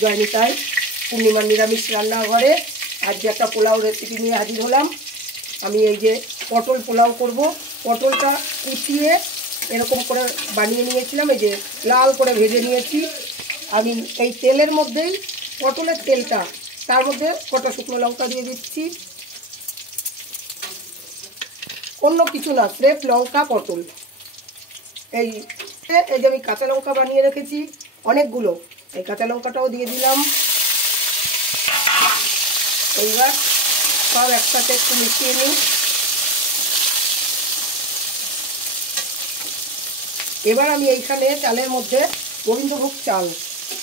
জয় নিতাই। পূর্ণিমার নিরামিষ রান্নাঘরে আজকে একটা পোলাও রেসিপি নিয়ে হাজির হলাম। আমি এই যে পটল পোলাও করব। পটলটা কুচিয়ে এরকম করে বানিয়ে নিয়েছিলাম, এই যে লাল করে ভেজে নিয়েছি। আমি এই তেলের মধ্যেই পটলের তেলটা, তার মধ্যে কটা শুকনো লঙ্কা দিয়ে দিচ্ছি, অন্য কিছু না, স্রেফ লঙ্কা পটল। এই যে আমি কাঁচা লঙ্কা বানিয়ে রেখেছি অনেকগুলো, এই কাঁচা লঙ্কাটাও দিয়ে দিলাম। এইবার সব একসাথে একটু মিশিয়ে নিই। এবার আমি এইখানে চালের মধ্যে গোবিন্দভোগ চাল,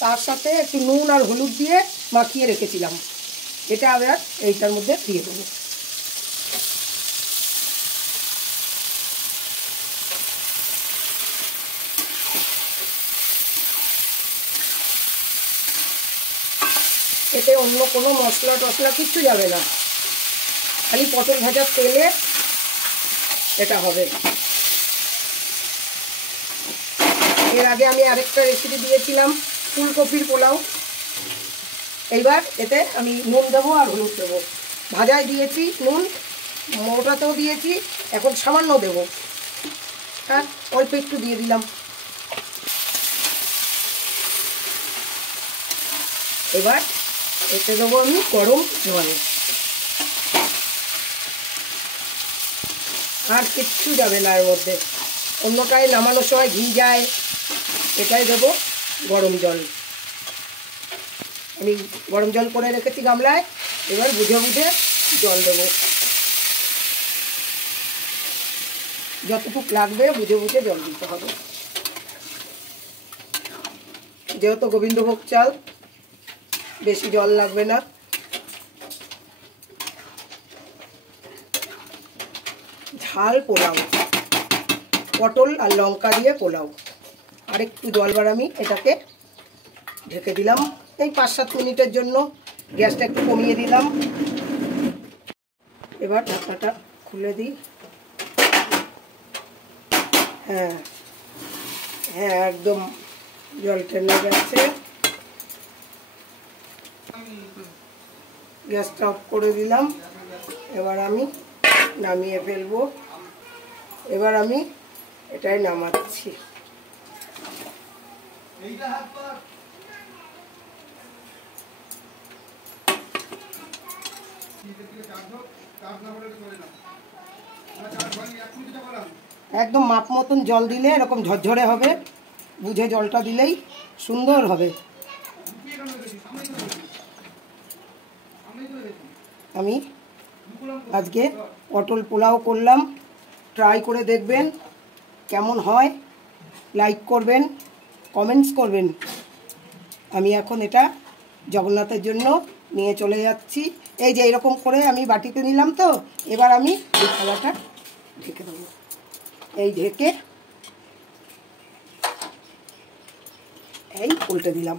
তার সাথে একটু নুন আর হলুদ দিয়ে মাখিয়ে রেখেছিলাম, এটা আবার এইটার মধ্যে দিয়ে দেবো। এতে অন্য কোনো মশলা টশলা কিচ্ছু যাবে না, খালি পটল ভাজার তেলে এটা হবে। এর আগে আমি আরেকটা রেসিপি দিয়েছিলাম ফুলকপির পোলাও। এইবার এতে আমি নুন দেবো আর হলুদ দেবো। ভাজায় দিয়েছি নুন, মোটাতেও দিয়েছি, এখন সামান্য দেবো, আর অল্প একটু দিয়ে দিলাম। এবার এতে দেবো আমি গরম জল, আর কিচ্ছু যাবে না এর মধ্যে। অন্যটায় নামানোর সময় ঘি যায়, এটাই দেবো গরম জল। আমি গরম জল করে রেখেছি গামলায়, এবার বুঝে বুঝে জল দেবো, যতটুকু লাগবে বুঝে বুঝে জল দিতে হবে। যেহেতু গোবিন্দভোগ চাল, বেশি জল লাগবে না। ঝাল পোলাও, পটল আর লঙ্কা দিয়ে পোলাও। আর একটু জল বার আমি এটাকে ঢেকে দিলাম এই 5-7 মিনিটের জন্য। গ্যাসটা একটু কমিয়ে দিলাম। এবার ঢাকনাটা খুলে দিই। হ্যাঁ হ্যাঁ, একদম জল টেনে গেছে। গ্যাসটা অফ করে দিলাম। এবার আমি নামিয়ে ফেলবো। এবার আমি এটাই নামাচ্ছি। একদম মাপ মতন জল দিলে এরকম ঝরঝরে হবে, বুঝে জলটা দিলেই সুন্দর হবে। আমি আজকে পটল পোলাও করলাম, ট্রাই করে দেখবেন কেমন হয়, লাইক করবেন, কমেন্টস করবেন। আমি এখন এটা জগন্নাথের জন্য নিয়ে চলে যাচ্ছি। এই যে এরকম করে আমি বাটিতে নিলাম, তো এবার আমি এই থালাটা ঢেকে দেবো। এই ঢেকে এই উল্টে দিলাম।